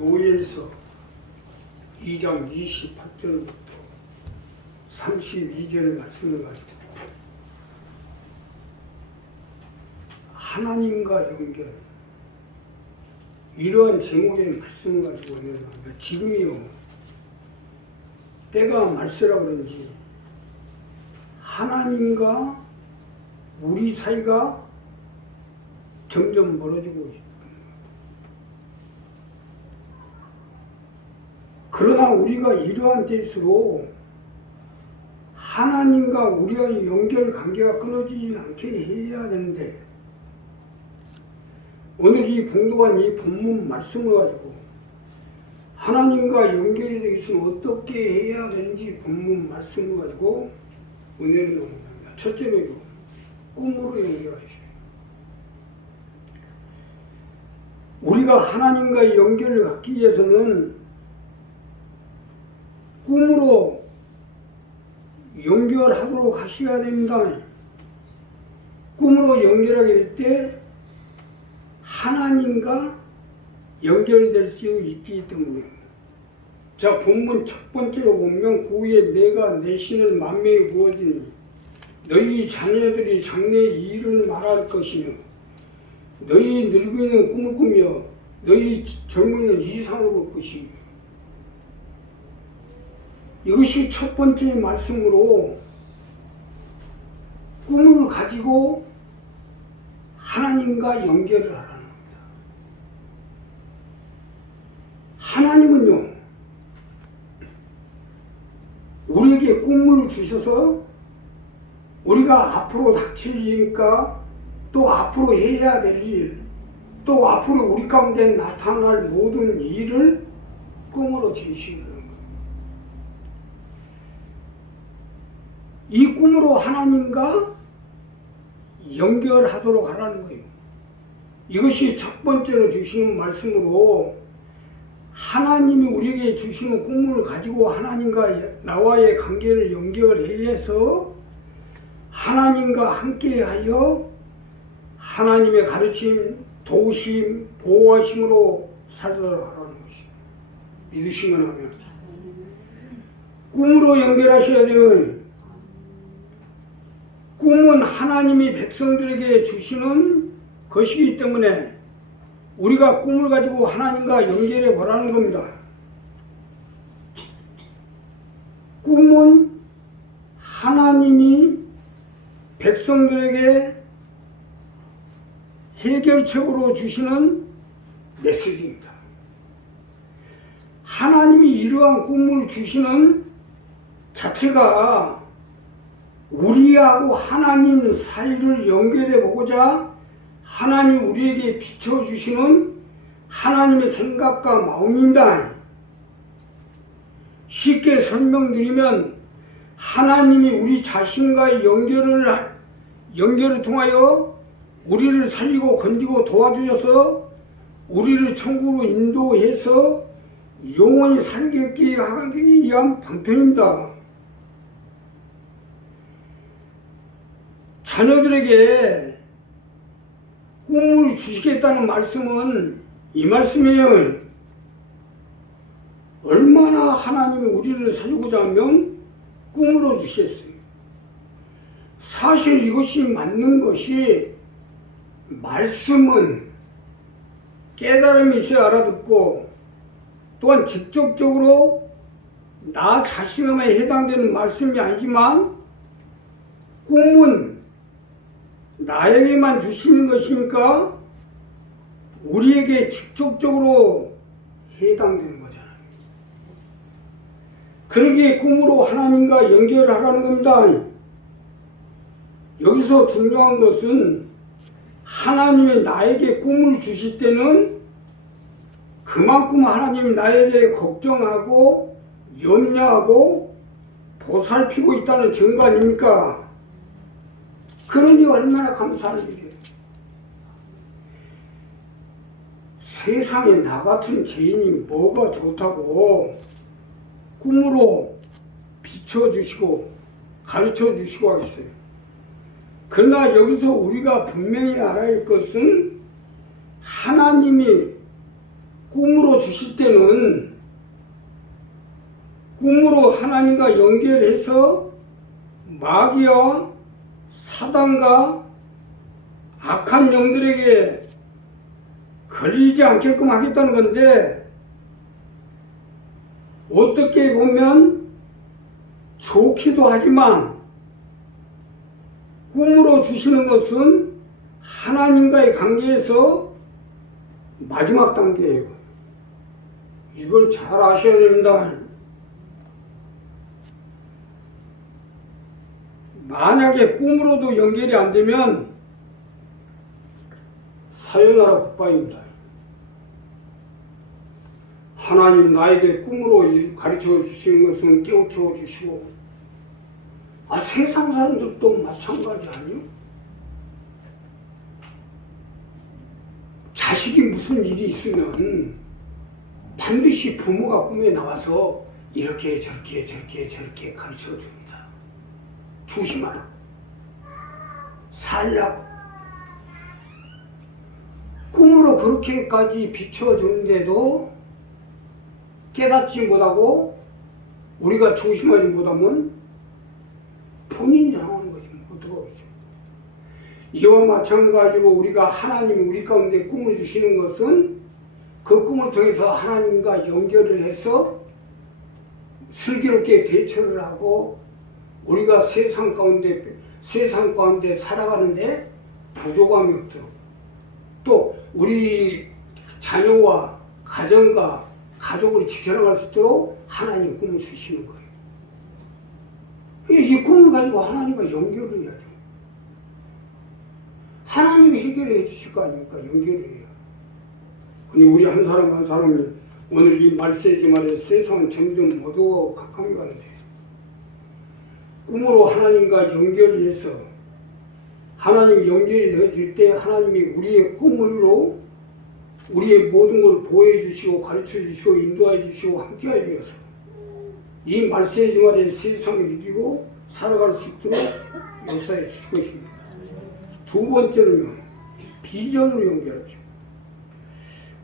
요엘서 2장 28절부터 32절의 말씀을 가지고 하나님과 연결, 이러한 제목의 말씀을 가지고 지금이요 때가 말세라 그런지 하나님과 우리 사이가 점점 멀어지고 있습니다. 그러나 우리가 이러한 때일수록 하나님과 우리의 연결 관계가 끊어지지 않게 해야 되는데, 오늘 이 봉독한 이 본문 말씀을 가지고 하나님과 연결이 되기 위해서는 어떻게 해야 되는지 본문 말씀을 가지고 은혜를 나눕니다. 첫째로요, 꿈으로 연결하시오. 우리가 하나님과 연결을 갖기 위해서는 꿈으로 연결하도록 하셔야 됩니다. 꿈으로 연결하게 될 때 하나님과 연결이 될 수 있기 때문에, 자, 본문 첫 번째로 보면 구후에 내가 내 신을 만매에 부어주니 너희 자녀들이 장래 일을 말할 것이며 너희 늙은이는 꿈을 꾸며 너희 젊은이는 이상을 볼 것이며, 이것이 첫 번째 말씀으로 꿈을 가지고 하나님과 연결을 하라는 겁니다. 하나님은요, 우리에게 꿈을 주셔서 우리가 앞으로 닥칠 일이니까 또 앞으로 해야 될 일, 또 앞으로 우리 가운데 나타날 모든 일을 꿈으로 제시하는 거예요. 이 꿈으로 하나님과 연결하도록 하라는 거예요. 이것이 첫 번째로 주시는 말씀으로, 하나님이 우리에게 주시는 꿈을 가지고 하나님과 나와의 관계를 연결해서 하나님과 함께하여 하나님의 가르침, 도우심, 보호하심으로 살도록 하라는 것이에요. 믿으시면 하면 꿈으로 연결하셔야 돼요. 꿈은 하나님이 백성들에게 주시는 것이기 때문에 우리가 꿈을 가지고 하나님과 연결해 보라는 겁니다. 꿈은 하나님이 백성들에게 해결책으로 주시는 메시지입니다. 하나님이 이러한 꿈을 주시는 자체가 우리하고 하나님 사이를 연결해 보고자 하나님 우리에게 비춰주시는 하나님의 생각과 마음입니다. 쉽게 설명드리면 하나님이 우리 자신과의 연결을 통하여 우리를 살리고 건지고 도와주셔서 우리를 천국으로 인도해서 영원히 살게 하기 위한 방편입니다. 자녀들에게 꿈을 주시겠다는 말씀은 이 말씀이에요. 얼마나 하나님이 우리를 살리고자 하면 꿈으로 주시겠어요. 사실 이것이 맞는 것이, 말씀은 깨달음이 있어야 알아듣고, 또한 직접적으로 나 자신에게 해당되는 말씀이 아니지만 꿈은 나에게만 주시는 것이니까 우리에게 직접적으로 해당되는 거잖아요. 그러기에 꿈으로 하나님과 연결하라는 겁니다. 여기서 중요한 것은 하나님이 나에게 꿈을 주실 때는 그만큼 하나님이 나에 대해 걱정하고 염려하고 보살피고 있다는 증거 아닙니까? 그러니 얼마나 감사한 일이에요. 세상에 나 같은 죄인이 뭐가 좋다고 꿈으로 비춰주시고 가르쳐주시고 하겠어요. 그러나 여기서 우리가 분명히 알아야 할 것은, 하나님이 꿈으로 주실 때는 꿈으로 하나님과 연결해서 마귀와 사단과 악한 영들에게 걸리지 않게끔 하겠다는 건데, 어떻게 보면 좋기도 하지만 꿈으로 주시는 것은 하나님과의 관계에서 마지막 단계예요. 이걸 잘 아셔야 됩니다. 만약에 꿈으로도 연결이 안 되면 사요나라 굿바이입니다. 하나님 나에 대해 꿈으로 가르쳐 주시는 것은 깨우쳐 주시고, 세상 사람들도 마찬가지 아니요? 자식이 무슨 일이 있으면 반드시 부모가 꿈에 나와서 이렇게 저렇게 가르쳐 줍니다. 조심하라. 살라고. 꿈으로 그렇게까지 비춰주는데도 깨닫지 못하고 우리가 조심하지 못하면 본인이 당하는 거지. 어떻게 하겠어요? 이와 마찬가지로 우리가 하나님이 우리 가운데 꿈을 주시는 것은 그 꿈을 통해서 하나님과 연결을 해서 슬기롭게 대처를 하고 우리가 세상 가운데 살아가는데 부족함이 없도록, 또 우리 자녀와 가정과 가족을 지켜나갈 수 있도록 하나님 꿈을 주시는 거예요. 이 꿈을 가지고 하나님과 연결을 해야죠. 하나님이 해결해 주실 거 아닙니까? 연결을 해요. 아니, 우리 한 사람 한 사람이 오늘 이 말세지 말에 세상은 점점 어두워 가까이 가는데, 꿈으로 하나님과 연결을 해서 하나님이 연결이 되어질 때 하나님이 우리의 꿈으로 우리의 모든 걸 보호해 주시고 가르쳐 주시고 인도해 주시고 함께하기 위해서 이 말세지 말에 세상을 이기고 살아갈 수 있도록 역사해 주실 것입니다. 두 번째는요, 비전으로 연결하죠.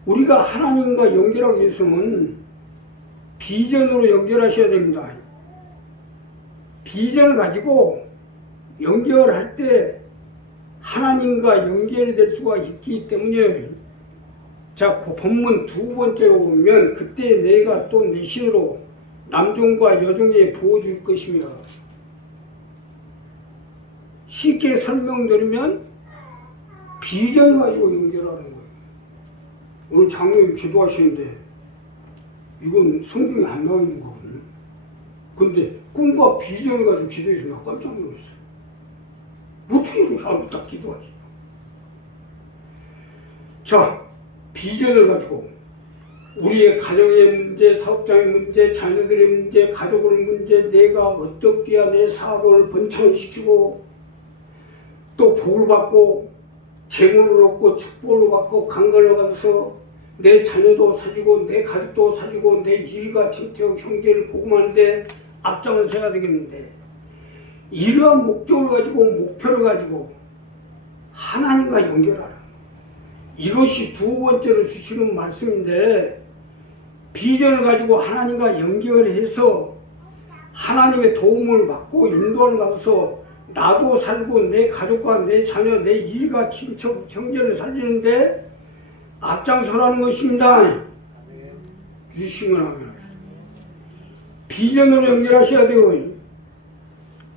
우리가 하나님과 연결하기 위해서는 비전으로 연결하셔야 됩니다. 비전을 가지고 연결할 때 하나님과 연결이 될 수가 있기 때문에, 자, 그 본문 두 번째로 보면 그때 내가 또 내 신으로 남종과 여종에 부어줄 것이며, 쉽게 설명드리면 비전을 가지고 연결하는 거예요. 오늘 장로님 기도하시는데 이건 성경에 안 나와 있는 거거든요. 근데 꿈과 비전을 가지고 기도해서 나 깜짝 놀랐어요. 어떻게 이렇게 하고 딱 기도하지? 자, 비전을 가지고 우리의 가정의 문제, 사업장의 문제, 자녀들의 문제, 가족의 문제, 내가 어떻게 해야 내 사업을 번창시키고 또 복을 받고 재물을 얻고 축복을 받고 강건을 받아서 내 자녀도 사주고 내 가족도 사주고 내 일가 친척 형제를 복음하는데 앞장을 서야 되겠는데, 이러한 목적을 가지고 목표를 가지고 하나님과 연결하라. 이것이 두 번째로 주시는 말씀인데, 비전을 가지고 하나님과 연결해서 하나님의 도움을 받고 인도를 받아서 나도 살고 내 가족과 내 자녀, 내 일가 친척 형제를 살리는데 앞장서라는 것입니다. 유심을 하면 비전으로 연결하셔야 돼요.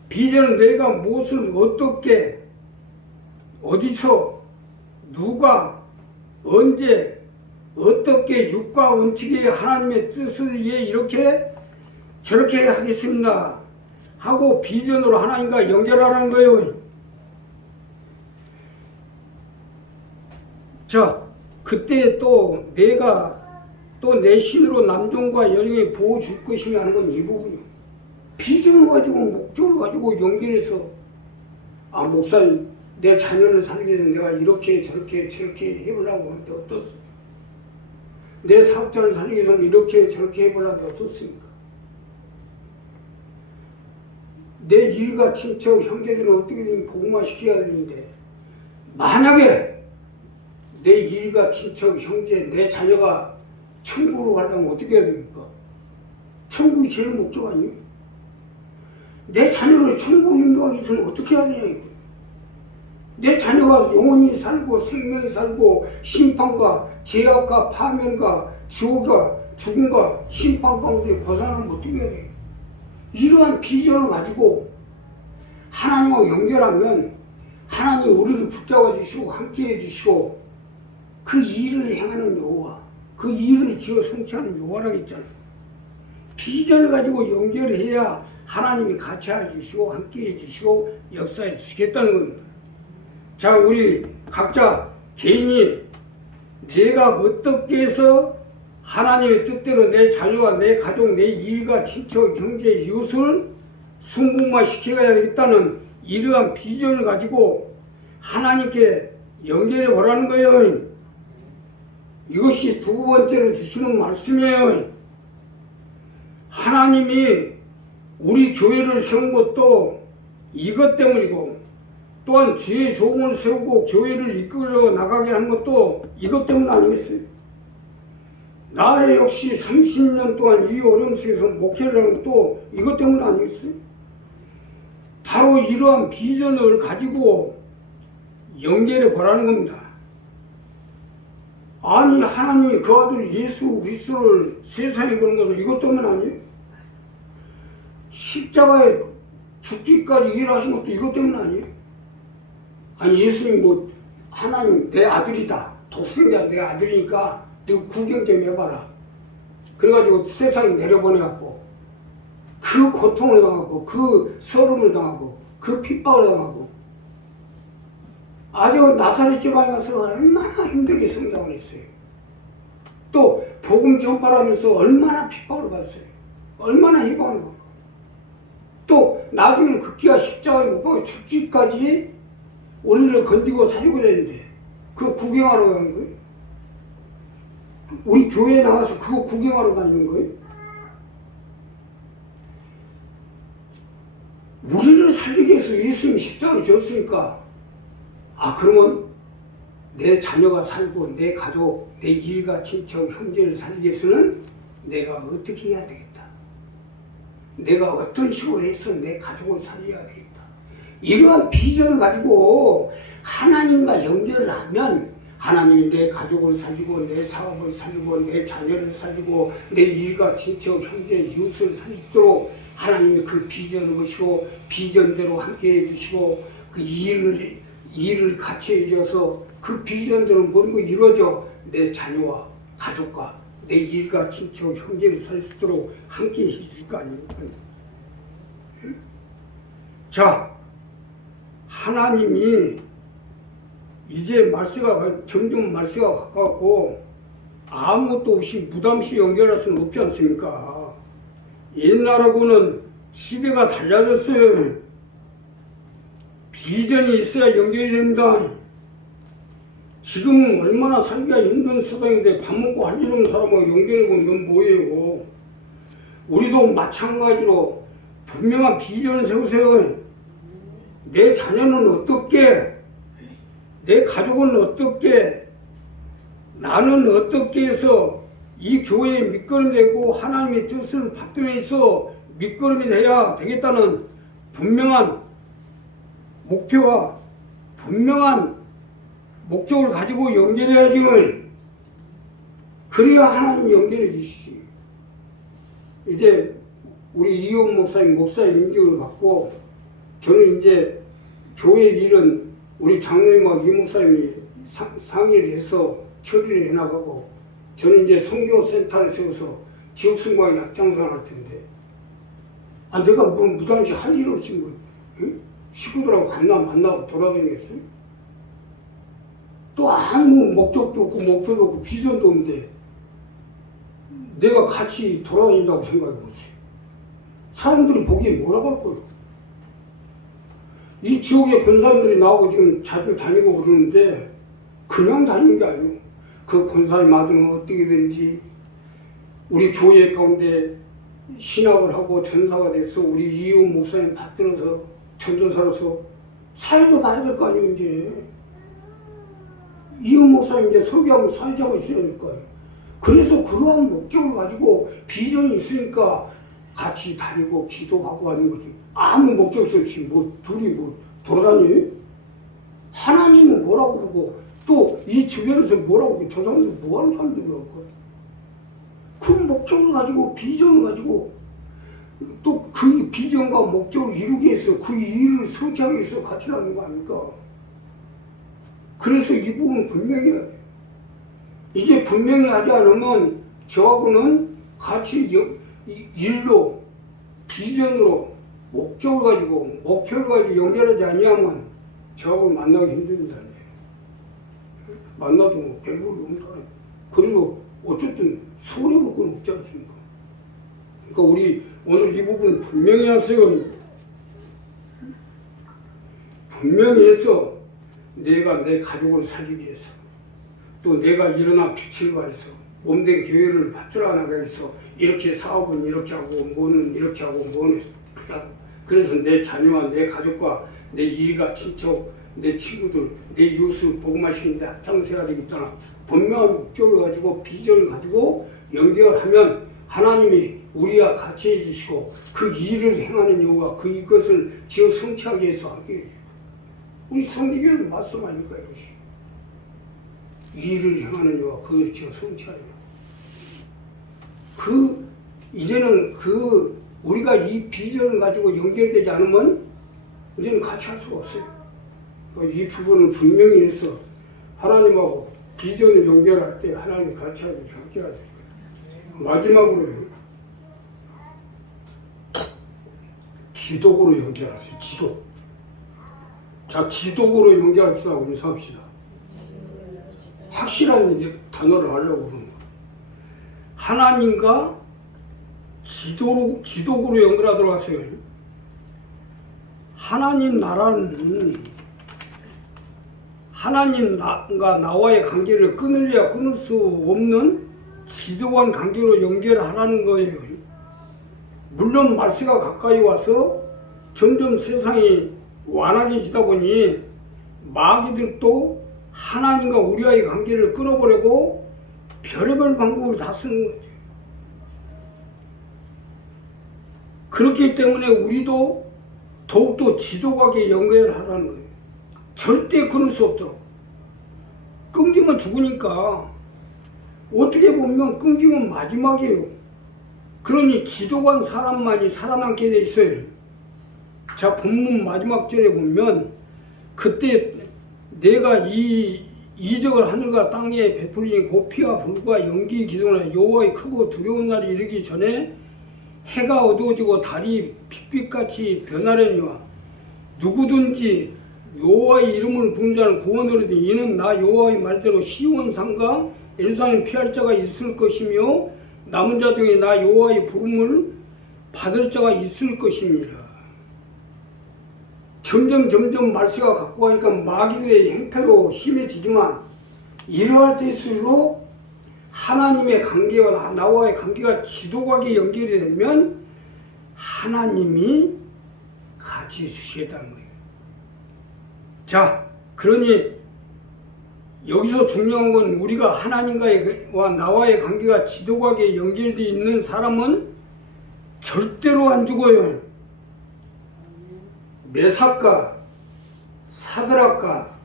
비전은 내가 무엇을 어떻게 어디서 누가 언제 어떻게 육과 원칙의 하나님의 뜻을 위해 이렇게 저렇게 하겠습니다 하고 비전으로 하나님과 연결하라는 거예요. 자, 그때 또 내가 또 내 신으로 남종과 여종에 부어 줄 것이며 하는 건 이 부분이요. 비전을 가지고 목적을 가지고 연결해서, 목사님 내 자녀를 살기 위해서 내가 이렇게 저렇게 해보려고 하는데 어떻습니까? 내 사업자를 살리기 위해서는 이렇게 저렇게 해보려는데 어떻습니까? 내 일가 친척 형제들은 어떻게든 복음화 시켜야 되는데, 만약에 내 일가 친척 형제 내 자녀가 천국으로 가려면 어떻게 해야 됩니까? 천국이 제일 목적 아니에요? 내 자녀를 천국으로 인도하기 위해서는 어떻게 해야 되냐 이거. 내 자녀가 영원히 살고 생명이 살고 심판과 죄악과 파멸과 지옥과 죽음과 심판 가운데 벗어나면 어떻게 해야 돼요? 이러한 비전을 가지고 하나님과 연결하면 하나님이 우리를 붙잡아 주시고 함께해 주시고 그 일을 행하는 여호와, 그 일을 지어 성취하는 여호와라고 했잖아요. 비전을 가지고 연결해야 하나님이 같이 해주시고 함께해 주시고 역사해 주시겠다는 겁니다. 자, 우리 각자 개인이 내가 어떻게 해서 하나님의 뜻대로 내 자녀와 내 가족, 내 일가, 친척, 형제, 이웃을 순국만 시켜가야 되겠다는 이러한 비전을 가지고 하나님께 연결해 보라는 거예요. 이것이 두 번째로 주시는 말씀이에요. 하나님이 우리 교회를 세운 것도 이것 때문이고 또한 주의 종을 세우고 교회를 이끌어 나가게 하는 것도 이것 때문 아니겠어요? 나 역시 30년 동안 이 어려움 속에서 목회를 하는 것도 이것 때문 아니겠어요? 바로 이러한 비전을 가지고 연결해 보라는 겁니다. 아니 하나님이 그 아들 예수 그리스도를 세상에 보는 것은 이것 때문 아니에요? 십자가에 죽기까지 일하신 것도 이것 때문 아니에요? 아니 예수님 뭐 하나님 내 아들이다, 독생자 내 아들이니까 너 구경 좀 해봐라. 그래가지고 세상에 내려보내갖고 그 고통을 당하고 그 서름을 당하고 그 핍박을 당하고 아주 나사렛 지방에 가서 얼마나 힘들게 성장을 했어요. 또 복음 전파하면서 얼마나 핍박을 받았어요. 얼마나 희망을 받고 또 나중에는 극기가 십자가에 못 박아 죽기까지 우리를 건지고 살리고 다니는데 그거 구경하러 가는 거예요? 우리 교회에 나와서 그거 구경하러 다니는 거예요? 우리를 살리기 위해서 예수님이 십자가를 졌으니까 그러면 내 자녀가 살고 내 가족, 내 일가, 친척, 형제를 살리기 위해서는 내가 어떻게 해야 되겠다. 내가 어떤 식으로 해서 내 가족을 살려야 되겠다. 이러한 비전을 가지고 하나님과 연결을 하면 하나님이 내 가족을 살리고 내 사업을 살리고 내 자녀를 살리고 내 일가, 친척, 형제, 이웃을 살릴 수 있도록 하나님이 그 비전을 보시고 비전대로 함께해 주시고 그 일을 같이 해줘서 그 비전대로 모든 걸 이루어져 내 자녀와 가족과 내 일가, 친척, 형제를 살릴 수 있도록 함께해 주실 거 아닙니까? 자, 하나님이 이제 말세가 점점 말세가 가깝고 아무것도 없이 부담없이 연결할 수는 없지 않습니까? 옛날하고는 시대가 달라졌어요. 비전이 있어야 연결이 됩니다. 지금 얼마나 살기가 힘든 세상인데 밥 먹고 할 일 없는 사람하고 연결해보면 뭐예요? 우리도 마찬가지로 분명한 비전을 세우세요. 내 자녀는 어떻게, 내 가족은 어떻게, 나는 어떻게 해서 이 교회에 밑거름이 되고 하나님의 뜻을 받기 위해서 밑거름이 돼야 되겠다는 분명한 목표와 분명한 목적을 가지고 연결해야지. 그래야 하나님이 연결해 주시지. 이제 우리 이용 목사님 목사 인증을 받고 저는 이제 교회 일은 우리 장로님하고 이 목사님이 상의를 해서 처리를 해나가고 저는 이제 선교센터를 세워서 지역선거에 앞장서야 할 텐데 내가 뭐 무당시 할 일 없이 뭐 응? 식구들하고 만나고 돌아다니겠어요? 또 아무 목적도 없고 목표도 없고 비전도 없는데 내가 같이 돌아다닌다고 생각해보세요. 사람들이 보기에 뭐라고 할 거예요? 이 지역에 권사님들이 나오고 지금 자주 다니고 그러는데 그냥 다니는 게 아니에요. 그 권사님 아들은 어떻게든지 우리 교회 가운데 신학을 하고 전사가 돼서 우리 이용 목사님 받들어서 전도사로서 사회도 봐야 될 거 아니에요. 이제 이용 목사님 이제 설교하고 사회자가 있어야 될 거예요. 그래서 그러한 목적을 가지고 비전이 있으니까 같이 다니고 기도하고 하는 거지. 아무 목적 없이 뭐 둘이 뭐 돌아다니? 하나님은 뭐라고 그러고 또 이 주변에서 뭐라고 그러고 저 사람들 뭐 하는 사람들이 올 거야. 그 목적을 가지고 비전을 가지고 또 그 비전과 목적을 이루기 위해서 그 일을 성취하기 위해서 같이 하는 거 아닙니까? 그래서 이 부분은 분명히 해야 돼. 이게 분명히 하지 않으면 저하고는 같이 일로 비전으로 목적을 가지고 목표를 가지고 연결하지 아니하면 저하고 만나기 힘듭니다. 만나도 뭐 별볼이 없는 사람. 그리고 어쨌든 손해볼 건 없지 않습니까? 그러니까 우리 오늘 이 부분 분명히 하세요. 분명히 해서 내가 내 가족을 살리기 위해서 또 내가 일어나 빛을 발해서 몸된 교회를 받들어 나가기 위해서 이렇게 사업은 이렇게 하고 뭐는 이렇게 하고 뭐는 그래서 내 자녀와 내 가족과 내 일가 친척 내 친구들 내 이웃을 복음화 시키는데 앞장서야 되겠다. 분명한 목적을 가지고 비전을 가지고 연결하면 하나님이 우리와 같이 해주시고 그 일을 행하는 여호와 그 이것을 지어 성취하기 위해서 함께 해주시고 우리 성지교는 말씀 아닙니까 이것이 일을 행하는 여호와 그것을 지어 성취하려 이제는 우리가 이 비전을 가지고 연결되지 않으면 이제는 같이 할 수가 없어요. 이 부분을 분명히 해서 하나님하고 비전을 연결할 때 하나님 같이 하고 함께 하죠. 마지막으로요. 지독으로 연결하세요. 지독. 자, 지독으로 연결합시다. 인사합시다. 확실한 이제 단어를 하려고 그러는 거예요. 하나님과 지독으로 연결하도록 하세요. 하나님 나라는 하나님과 나와의 관계를 끊으려야 끊을 수 없는 지독한 관계로 연결하라는 거예요. 물론 말세가 가까이 와서 점점 세상이 완악해지다 보니 마귀들도 하나님과 우리와의 관계를 끊어보려고 별의별 방법을 다 쓰는 거죠. 그렇기 때문에 우리도 더욱더 지독하게 연결하라는 거예요. 절대 끊을 수 없도록. 끊기면 죽으니까 어떻게 보면 끊기면 마지막이에요. 그러니 지독한 사람만이 살아남게 돼 있어요. 자, 본문 마지막 절에 보면 그때 내가 이 이적을 하늘과 땅에 베풀리니 곧 피와 불과 연기 기둥으로 여호와의 크고 두려운 날이 이르기 전에 해가 어두워지고 달이 빛빛같이 변하려니와 누구든지 여호와의 이름을 부르는 자는 구원을 얻으니 이는 나 여호와의 말대로 시온 산과 예루살렘 피할 자가 있을 것이며 남은 자 중에 나 여호와의 부름을 받을 자가 있을 것입니다. 점점 말세가 갖고 가니까 마귀들의 행패로 심해지지만 이러할 때일수록 하나님의 관계와 나와의 관계가 지독하게 연결이 되면 하나님이 같이 해주시겠다는 거예요. 자, 그러니 여기서 중요한 건 우리가 하나님과 나와의 관계가 지독하게 연결되어 있는 사람은 절대로 안 죽어요. 메삭과 사드락과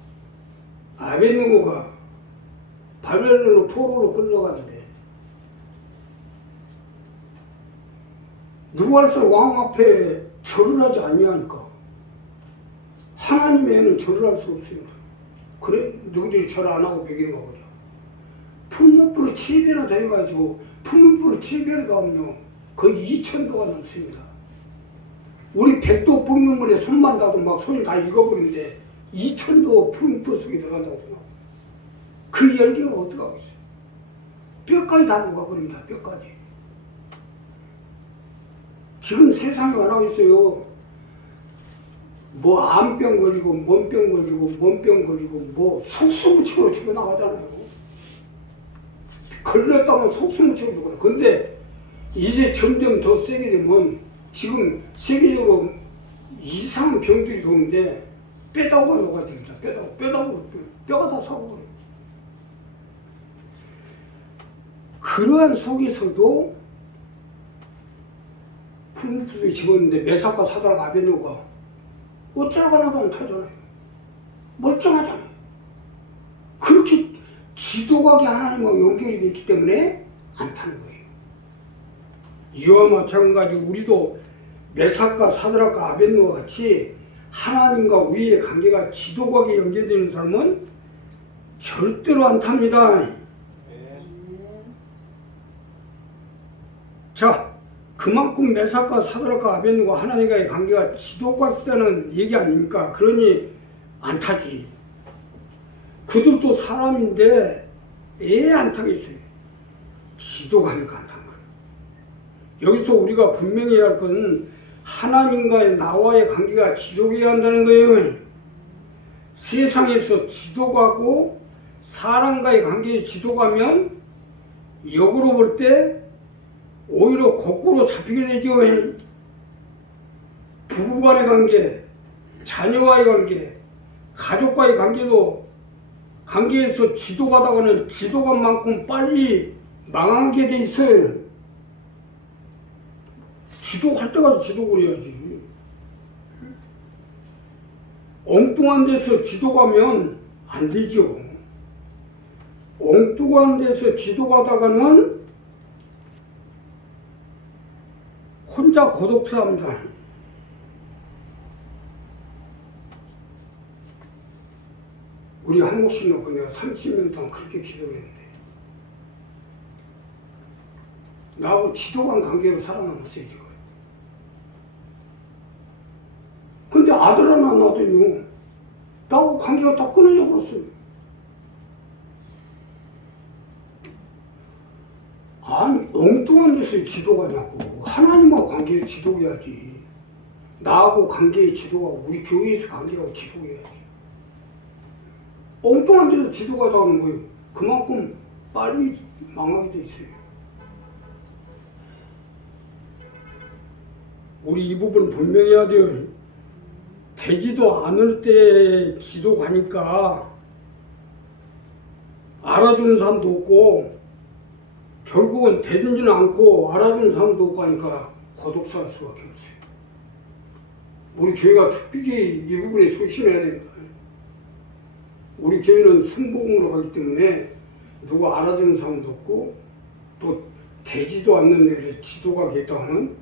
아벳느고가 바벨론으로 포로로 끌려갔는데 느부갓네살 왕 앞에 절을 하지 아니하니까 하나님의 애는 절을 할 수 없습니다. 그래? 누구들이 절 안 하고 베기는 거 보자. 풍문불을 7배나 더 해가지고 풍문불을 7배를 가면요 거의 2000도가 넘습니다. 우리 100도 끓는 물에 손만 닿아도 막 손이 다 익어버리는데 2000도 풍문불 속에 들어간다고 생각해요. 그 열기가 어떡하겠어요? 뼈까지 다 녹아버립니다. 뼈까지. 지금 세상이 원하겠어요. 뭐 암병 걸리고 몸병 걸리고 몸병 걸리고 뭐 속수무책으로 죽어나가잖아요. 걸렸다면 속수무책으로 죽어나. 근데 이제 점점 더 세게 되면 지금 세계적으로 이상한 병들이 도는데 뼈다구가 녹아집니다. 뼈가 다 썩어버려요. 그러한 속에서도 풀무스에 집었는데 메사카 사드락 아벤노가 어쩌라고 하나도 안 타잖아요. 멀쩡하잖아요. 그렇게 지도각이 하나님과 연결이 되어 있기 때문에 안 타는 거예요. 이와 마찬가지 우리도 메사카 사드락과 아벤노와 같이 하나님과 우리의 관계가 지도각에 연결되는 사람은 절대로 안 탑니다. 자, 그만큼 메사카 사드락과 아벤노가 하나님과의 관계가 지도각이라는 얘기 아닙니까? 그러니 안 타지. 그들도 사람인데 왜 안 타겠어요? 지도가니까 안 탄 거예요. 여기서 우리가 분명히 해야 할 건 하나님과의 나와의 관계가 지도해야 한다는 거예요. 세상에서 지도가고 사람과의 관계에 지도가면 역으로 볼 때 오히려 거꾸로 잡히게 되죠. 부부간의 관계, 자녀와의 관계, 가족과의 관계도 관계에서 지도가다가는 지도관만큼 빨리 망하게 돼 있어요. 지도할 때 가서 지도를 해야지. 엉뚱한 데서 지도가면 안 되죠. 엉뚱한 데서 지도가다가는 혼자 고독사합니다. 우리 한국식 놓고 내가 30년 동안 그렇게 기도를 했는데 나하고 지도관 관계로 살아남았어요 지금. 근데 아들 하나 낳더니 나하고 관계가 다 끊어져 버렸어요. 아니 엉뚱한 데서 지도가냐고. 하나님과 관계에서 지도해야지. 나하고 관계의 지도하고 우리 교회에서 관계하고 지도해야지. 엉뚱한 데서 지도가 나오는 거예요. 그만큼 빨리 망하게 돼 있어요. 우리 이 부분 분명히 해야 돼요. 되지도 않을 때 지도 가니까 알아주는 사람도 없고 결국은 되지는 않고 알아주는 사람도 없고 하니까 고독사할 수밖에 없어요. 우리 교회가 특별히 이 부분에 조심해야 됩니다. 우리 교회는 순복음으로 가기 때문에 누구 알아주는 사람도 없고 또 되지도 않는 데를 지도가 겠다 하면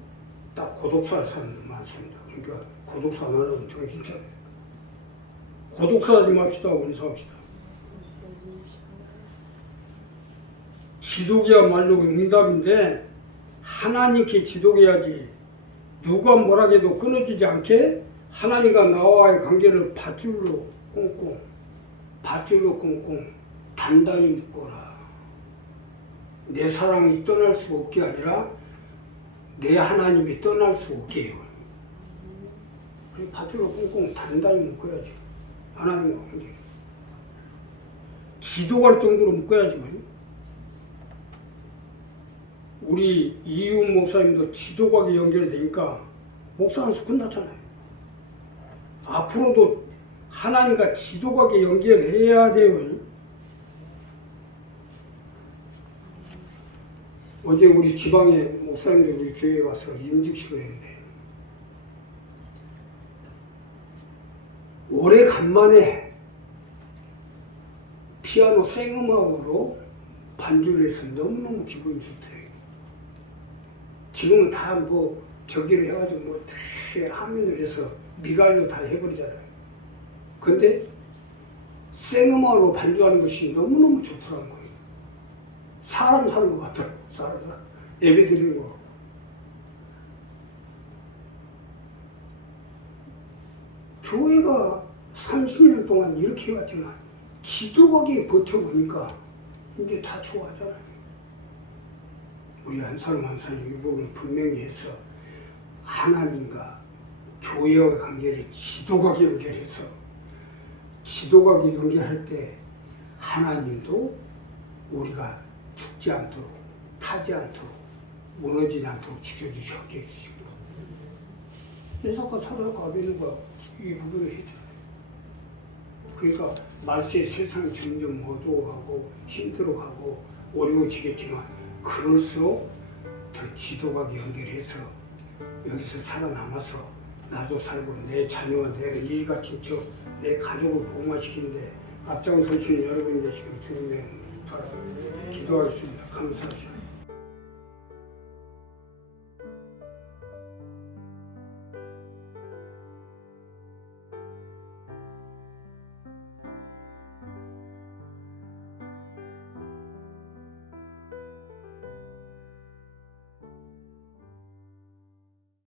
딱 고독사할 사람들 많습니다. 그러니까 고독사 안 하려면 정신 차려요. 고독사하지 맙시다. 원사합시다. 지도기야말로 응답인데 하나님께 지도해야지. 누가 뭐라 해도 끊어지지 않게 하나님과 나와의 관계를 밧줄로 꽁꽁 단단히 묶어라. 내 사랑이 떠날 수 없게 아니라 내 하나님이 떠날 수 없게 해요. 밧줄로 꽁꽁 단단히 묶어야지. 하나님과 관계를. 지도갈 정도로 묶어야지. 우리 이윤 목사님도 지도각이 연결되니까 목사 한 수 끝났잖아요. 앞으로도 하나님과 지도각에 연결해야 돼요. 어제 우리 지방에 목사님들 우리 교회에 와서 임직식을 했는데 오래간만에 피아노 생음악으로 반주를 해서 너무너무 기분이 좋더래요. 지금은 다 뭐 저기로 해가지고 뭐 화면을 해서 미갈로 다 해버리잖아요. 근데 생음악으로 반주하는 것이 너무너무 좋더라는 거예요. 사람 사는 것 같아요. 사람 예배 드리는 거. 교회가 30년 동안 이렇게 해왔지만 지도각에 버텨보니까 이제 다 좋아하잖아요. 우리 한 사람 한 사람 이 부분을 분명히 해서 하나님과 교회와의 관계를 지도각에 연결해서 지도각에 연결할 때 하나님도 우리가 죽지 않도록 타지 않도록 무너지지 않도록 지켜주시게 해주십니다. 메사카 사드락과 아벤노가 이 부분을 했잖아요. 그러니까 말세의 세상이 점점 어두워가고 힘들어가고 어려워지겠지만 그럴수록 더 지도가 연결해서 여기서 살아남아서 나도 살고 내 자녀와 내 일가친 내 가족을 복무시키는데 앞장서시는 여러분 되시길 주님의 바라 기도하겠습니다. 감사합니다.